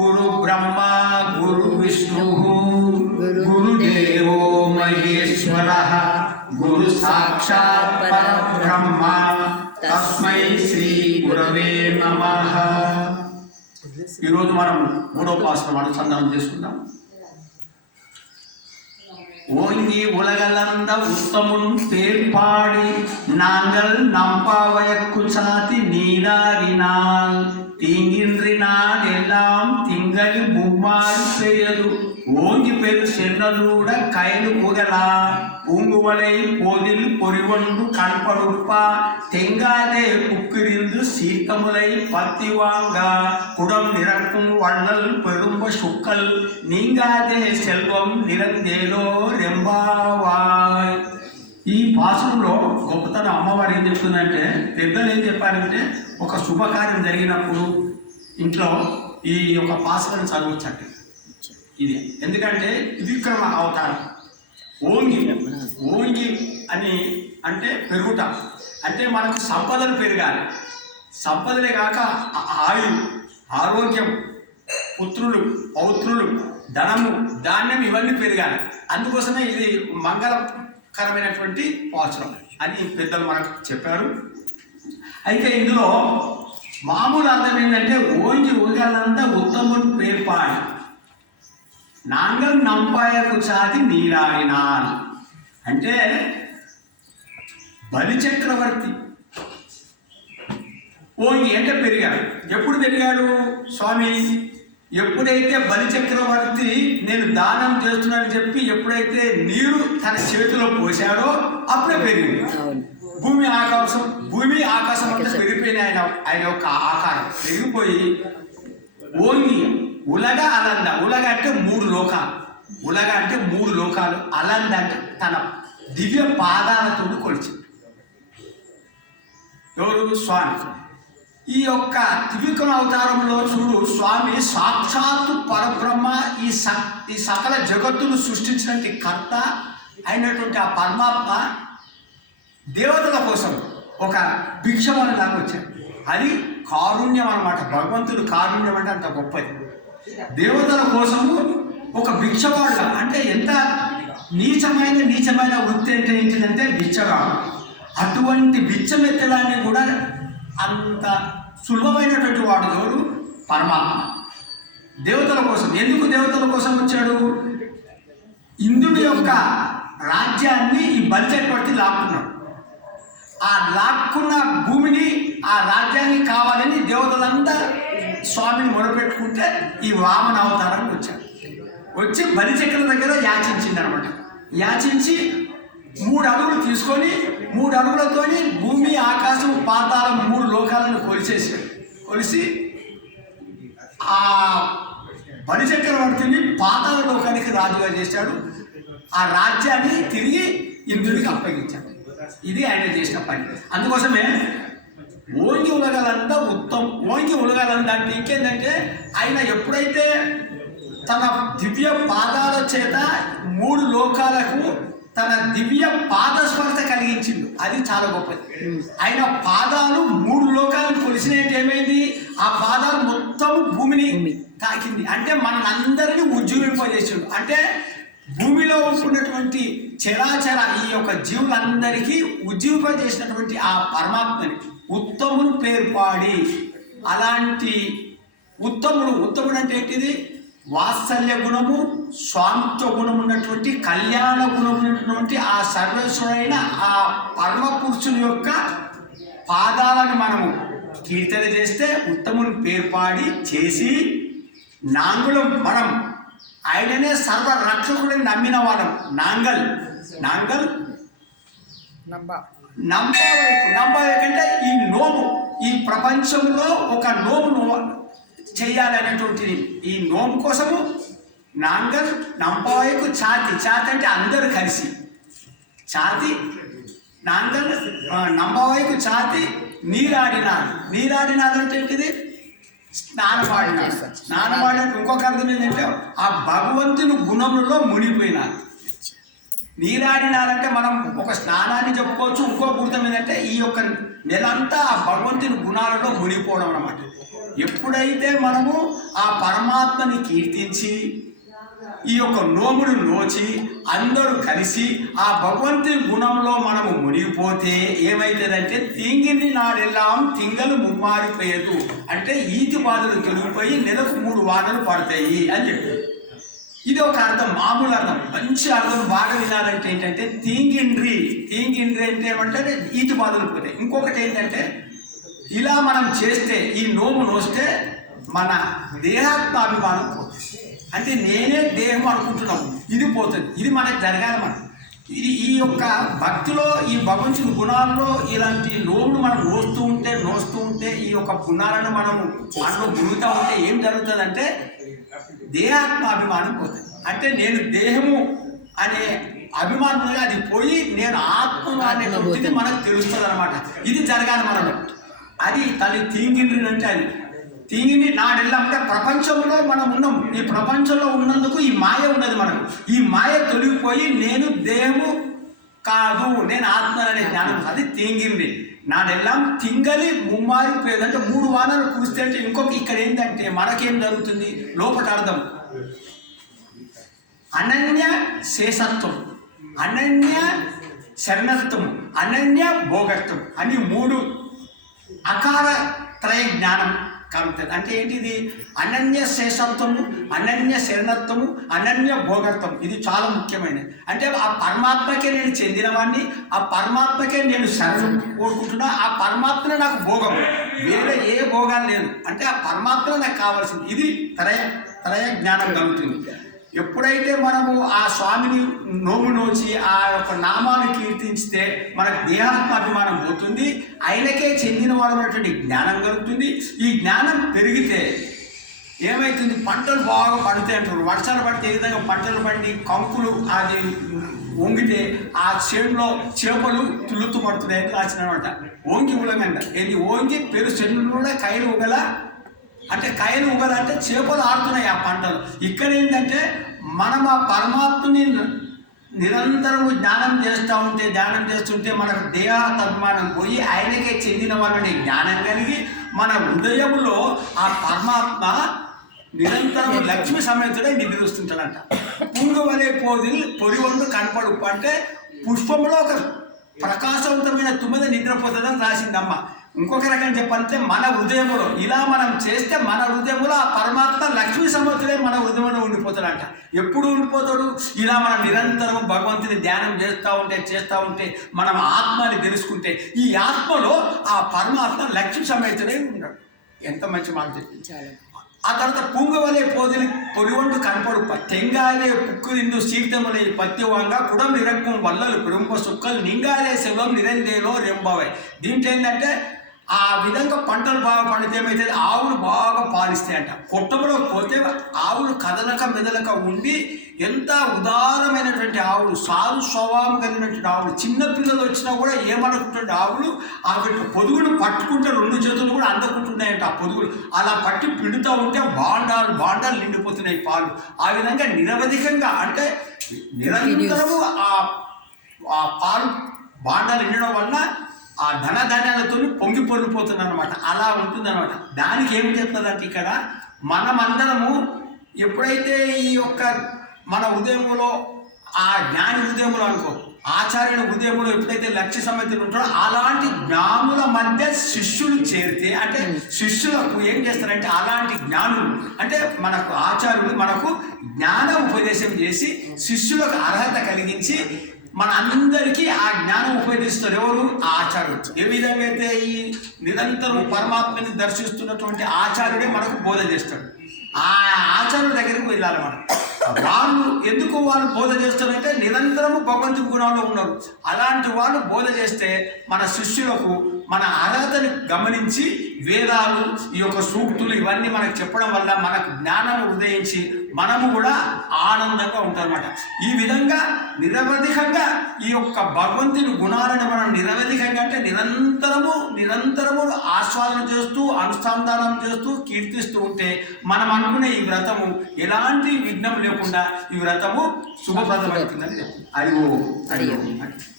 గురు బ్రహ్మ గురు విష్ణు గురుదేవో మహేశ్వర గురు సాక్షాత్ పరబ్రహ్మ తస్మై శ్రీ గురవే నమః. ఈరోజు మనం మూడో పాసురం అనుసంధానం చేసుకుందాం. ஓங்கி உலகளந்த உத்தமுன் பேர்பாடி நாங்கள் நம்பாவயக்கு சாத்தி நீராடினால் தீங்கின்றினால் எல்லாம் திங்களி மும்மாறு பெரியது ஓங்கி பெரு சென்னலூட கயலு புகழா பூங்குவலை போதில் பொறிவொன்று கண்படுப்பா தெங்காதே புக்கிரிந்து சீர்த்தமுலை பத்தி வாங்கா குடம் நிறக்கும் வண்ணல் பெரும்ப சுக்கல் நீங்காదే செல்వం నిరందేలో రెంబావాయ్. ఈ భాషలో గొప్పతనం అమ్మవారు ఏం చెప్తుందంటే, పెద్దలు ఏం చెప్పారంటే, ఒక శుభకార్యం జరిగినప్పుడు ఇంట్లో ఈ యొక్క పాసులను చదవచ్చండి. ఇది ఎందుకంటే త్రివిక్రమ అవతారం. ఓంగి ఓంగి అని అంటే పెరుగుట, అంటే మనకు సంపదలు పెరగాలి. సంపదలే కాక ఆరోగ్యం, పుత్రులు పౌత్రులు, ధనము, ధాన్యం ఇవన్నీ పెరగాలి. అందుకోసమే ఇది మంగళకరమైనటువంటి పాసురం అని పెద్దలు మనకు చెప్పారు. అయితే ఇందులో మామూలు అర్థం ఏంటంటే, ఓంగి ఊగలంతా ఉత్తముడు పేర్పాడి నాంగల్ నంపాయకు చాతి నీరాడినాల్ అంటే బలి చక్రవర్తి ఓంగి అంటే పెరిగాడు. ఎప్పుడు పెరిగాడు స్వామి? ఎప్పుడైతే బలి చక్రవర్తి నేను దానం చేస్తున్నానని చెప్పి ఎప్పుడైతే నీరు తన చేతిలో పోసాడో అప్పుడే పెరిగింది. భూమి ఆకాశం అంతా పెరిగిపోయిన ఆయన యొక్క ఆకారం పెరిగిపోయి ఓంగి ఉలగ అలంద. ఉలగ అంటే మూడు లోకాలు, ఉలగ అంటే మూడు లోకాలు, అలంద అంటే తన దివ్య పాదాలతో కొలిచింది. ఎవరు? స్వామి. ఈ యొక్క త్రివిక్రమ అవతారంలో చూడు, స్వామి సాక్షాత్తు పరబ్రహ్మ, ఈ సకల జగత్తును సృష్టించినటువంటి కర్త అయినటువంటి ఆ పరమాత్మ దేవతల కోసం ఒక భిక్షమని లాగా వచ్చాడు. అది కారుణ్యం అన్నమాట. భగవంతుడు కారుణ్యం అంటే అంత గొప్పది. దేవతల కోసము ఒక భిక్షగాడుగా, అంటే ఎంత నీచమైన వృత్తి అంటే ఏంటిదంటే భిక్షగాడు. అటువంటి బిచ్చం ఎత్తడాన్ని కూడా అంత సులభమైనటువంటి వాడు ఎవరు? పరమాత్మ. దేవతల కోసం. ఎందుకు దేవతల కోసం వచ్చాడు? ఇంద్రుడి యొక్క రాజ్యాన్ని ఈ బలి చక్రవర్తి లాక్కున్నాడు. ఆ లాక్కున్న భూమిని, ఆ రాజ్యాన్ని కావాలని దేవతలంతా స్వామిని మొదలుపెట్టుకుంటే ఈ వామన అవతారానికి వచ్చాడు. వచ్చి బలిచక్ర దగ్గర యాచించింది అనమాట. యాచించి 3 అడుగులు తీసుకొని 3 అడుగులతోని భూమి, ఆకాశం, పాతాళం 3 లోకాలను కొలిచేసాడు. కొలిసి ఆ బలిచక్రవర్తిని పాతాళ లోకానికి రాజుగా చేశాడు. ఆ రాజ్యాన్ని తిరిగి ఇంద్రుడికి అప్పగించాడు. ఇది ఆయన చేసిన పని. అందుకోసమే ఓంగి ఉలగాలంతా ఓంగి ఉలగాలంతా అంటే ఇంకేంటంటే, ఆయన ఎప్పుడైతే తన దివ్య పాదాల చేత 3 లోకాలకు తన దివ్య పాదస్పర్శ కలిగించిండు, అది చాలా గొప్పది. ఆయన పాదాలు 3 లోకాలను కొలిసినట్టు ఏమైంది? ఆ పాదాలు మొత్తం భూమిని తాకింది. అంటే మనందరినీ ఉజ్జీవింపజేసిండు. అంటే భూమిలో ఉన్నటువంటి చరాచర ఈ యొక్క జీవులందరికీ ఉజ్జీవింపజేసినటువంటి ఆ పరమాత్మని ఉత్తముడు పేర్పాడి. అలాంటి ఉత్తముడు అంటే ఏంటిది? వాత్సల్య గుణము, స్వామిత్వ గుణం ఉన్నటువంటి, కళ్యాణ గుణం ఉన్నటువంటి ఆ సర్వేశ్వరుడైన ఆ పరమ పురుషుని యొక్క పాదాలను మనము కీర్తన చేస్తే, ఉత్తముని పేర్పాడి చేసి నాంగులం మనం ఆయననే సర్వ రక్షకుడిని నమ్మిన వాళ్ళం. నాంగల్ నంబావైపు అంటే ఈ నోము, ఈ ప్రపంచంలో ఒక నోము చేయాలనేటువంటిది. ఈ నోము కోసము నాంగల్ నంబావైపు ఛాతి అంటే అందరూ కలిసి ఛాతి, నాంగల్ నంబావైపు ఛాతి నీరాడినాడు అంటే ఏంటిది? స్నానమాడిన ఇంకొక అర్థం ఏంటంటే ఆ భగవంతుని గుణములలో మునిగిపోయినారు. నీరాడినారంటే మనం ఒక స్నానాన్ని చెప్పుకోవచ్చు. ఇంకో గుర్తం ఏంటంటే ఈ యొక్క నెలంతా ఆ భగవంతుని గుణాలలో మునిగిపోవడం అన్నమాట. ఎప్పుడైతే మనము ఆ పరమాత్మని కీర్తించి ఈ యొక్క నోమును నోచి అందరూ కలిసి ఆ భగవంతుని గుణంలో మనము మునిగిపోతే ఏమైతుందంటే తింగిని నాడెల్లాం తింగలు ముమ్మారిపోయేదు అంటే ఈతి బాధలు తొలగిపోయి నెలకు 3 వానలు పడతాయి అని చెప్పారు. ఇది ఒక అర్థం, మామూలు అర్థం. మంచి అర్థం బాగా వినాలంటే ఏంటంటే తీంగిండ్రి అంటే ఏమంటే ఈతి బాధలు పోతాయి. ఇంకొకటి ఏంటంటే ఇలా మనం చేస్తే ఈ నోము నోస్తే మన దేహాత్మాభిమానం పోతుంది. అంటే నేనే దేహం అనుకుంటున్నాం, ఇది పోతుంది. ఇది మనకు జరగాలి. మనం ఇది ఈ యొక్క భక్తిలో ఈ భగవంతుని గుణాల్లో ఇలాంటి నోములు మనం నోస్తూ ఉంటే ఈ యొక్క గుణాలను మనము మనలో గురుగుతూ ఉంటే ఏం జరుగుతుందంటే దేహాత్మాభిమానం పోతుంది. అంటే నేను దేహము అనే అభిమానంగా అది పోయి నేను ఆత్మ అనేటువంటిది మనకు తెలుస్తుంది అనమాట. ఇది జరగాలి మనలో. అది తల్లి తీంగిండ్రి అంటే అది తీంగిని నాడెల్లా అంటే ప్రపంచంలో మనం ఉన్నాం. ఈ ప్రపంచంలో ఉన్నందుకు ఈ మాయ ఉన్నది మనకు. ఈ మాయ తొలగిపోయి నేను దేహము కాదు, నేను ఆత్మ అనే జ్ఞానం, అది తీంగిండ్రి నాడెల్లాం తింగలి ముమ్మారిపోయేది. అంటే 3 వానలు కురిస్తే అంటే ఇంకొక ఇక్కడ ఏంటంటే మనకేం జరుగుతుంది లోపల అర్థం అనన్య శేషత్వం, అనన్య శరణత్వం, అనన్య భోగత్వం అని 3 అకార త్రయ జ్ఞానం కలుగుతుంది. అంటే ఏంటిది? అనన్య శేషత్వము, అనన్య శరణత్వము, అనన్య భోగత్వం. ఇది చాలా ముఖ్యమైనది. అంటే ఆ పరమాత్మకే నేను చెందినవాడిని, ఆ పరమాత్మకే నేను శరణం కోరుకుంటున్నా, ఆ పరమాత్మ నాకు భోగం, వేరే ఏ భోగాలు లేదు. అంటే ఆ పరమాత్మ నాకు కావాల్సింది. ఇది త్రయ జ్ఞానం కలుగుతుంది. ఎప్పుడైతే మనము ఆ స్వామిని నోము నోచి ఆ యొక్క నామాన్ని కీర్తించితే మనకు దేహాత్మాభిమానం పోతుంది, ఆయనకే చెందిన వాడు అనేటువంటి జ్ఞానం కలుగుతుంది. ఈ జ్ఞానం పెరిగితే ఏమవుతుంది? పంటలు బాగా పండుతాయి అంటారు. వర్షాలు పడితే ఏ విధంగా పంటలు పండి కంకులు అది వంగితే ఆ చేనులో చేపలు తుల్లుతూ పడుతున్నాయని రాసినమాట. ఓంగి ఉలగంట ఏంటి? ఓంగి పెరు చెన్నులు కూడా కైలు ఉగల అంటే కైలు ఉగల అంటే చేపలు ఆడుతున్నాయి ఆ పంటలు. ఇక్కడ ఏంటంటే మనం ఆ పరమాత్మని నిరంతరము ధ్యానం చేస్తుంటే మనకు దేహాత్మానం పోయి ఆయనకే చెందిన వాళ్ళని జ్ఞానం కలిగి మన హృదయంలో ఆ పరమాత్మ నిరంతరం లక్ష్మి సమేతుడై నిద్రిస్తుంటాడంట. పుంగు వలె పొడివండు కనపడు అంటే పుష్పంలో ఒక ప్రకాశవంతమైన తుమ్మెద నిద్రపోతుందని రాసిందమ్మ. ఇంకొక రకంగా చెప్పాలంటే మన హృదయంలో ఇలా మనం చేస్తే మన హృదయంలో ఆ పరమాత్మ లక్ష్మీ సమర్థుడే మన హృదయంలో ఉండిపోతాడంట. ఎప్పుడు ఉండిపోతాడు? ఇలా మనం నిరంతరం భగవంతుని ధ్యానం చేస్తూ ఉంటే మనం ఆత్మని తెలుసుకుంటే ఈ ఆత్మలో ఆ పరమాత్మ లక్ష్మీ సమేతుడే ఉన్నాడు. ఎంత మంచి మాట చెప్పించాలి. ఆ తర్వాత పూంగవలే పొడివండు కనపడు తెంగాలే పుక్కు నిండు సీతములే పత్యవంగా కుడం నిరక్కం వల్లలు కుటుంబ సుక్కలు నింగాలే శివం నిరందేలో రెంబవై. దీంట్లో ఏంటంటే ఆ విధంగా పంటలు బాగా పండితే ఏమైతే ఆవులు బాగా పాలిస్తాయంట. కొట్టములో పోతే ఆవులు కదలక మెదలక ఉండి ఎంత ఉదారమైనటువంటి ఆవులు, సాధు స్వభావం కలిగినటువంటి ఆవులు, చిన్నపిల్లలు వచ్చినా కూడా ఏమనుకుంటుంటే ఆవులు ఆ పొదుగులు పట్టుకుంటే 2 చేతులు కూడా అందుకుంటున్నాయంట. ఆ పొదుగులు అలా పట్టి పిండుతూ ఉంటే బాండాలు నిండిపోతున్నాయి పాలు. ఆ విధంగా నిరవధికంగా అంటే నిరంతరము ఆ పాలు బాండాలు నిండడం వల్ల ఆ ధనధాన్యాలతో పొంగి పొంగిపోతుంది అనమాట. అలా ఉంటుందన్నమాట. దానికి ఏం చెప్తుందంటే ఇక్కడ మనమందరము ఎప్పుడైతే ఈ యొక్క మన ఉదయంలో ఆ జ్ఞాని ఉదయంలో అనుకో ఆచార్యుల ఉదయంలో ఎప్పుడైతే లక్ష్య సమితులు ఉంటారో అలాంటి జ్ఞానుల మధ్య శిష్యులు చేరితే అంటే శిష్యులకు ఏం చేస్తారంటే అలాంటి జ్ఞానులు అంటే మనకు ఆచార్యులు మనకు జ్ఞాన ఉపదేశం చేసి శిష్యులకు అర్హత కలిగించి మన అందరికీ ఆ జ్ఞానం ఉపయోగిస్తారు. ఎవరు? ఆచార్యుడు. ఏ విధంగా అయితే ఈ నిరంతరం పరమాత్మని దర్శిస్తున్నటువంటి ఆచార్యుడే మనకు బోధ చేస్తాడు. ఆ ఆచార్యుల దగ్గరికి వెళ్ళాలి మనం. వాళ్ళు ఎందుకు వాళ్ళు బోధ చేస్తారంటే నిరంతరము భగవంతుడి గుణంలో ఉన్నారు. అలాంటి వాళ్ళు బోధ చేస్తే మన శిష్యులకు మన అర్హతని గమనించి వేదాలు ఈ యొక్క సూక్తులు ఇవన్నీ మనకు చెప్పడం వల్ల మనకు జ్ఞానాన్ని ఉదయించి మనము కూడా ఆనందంగా ఉంటామన్నమాట. ఈ విధంగా నిరవధికంగా ఈ యొక్క భగవంతుని గుణాలను మనం నిరవధికంగా అంటే నిరంతరము ఆస్వాదన చేస్తూ అనుసంధానం చేస్తూ కీర్తిస్తూ ఉంటే మనం అనుకునే ఈ వ్రతము ఎలాంటి విఘ్నం లేకుండా ఈ వ్రతము శుభప్రదమవుతుందని చెప్తుంది. అయ్యో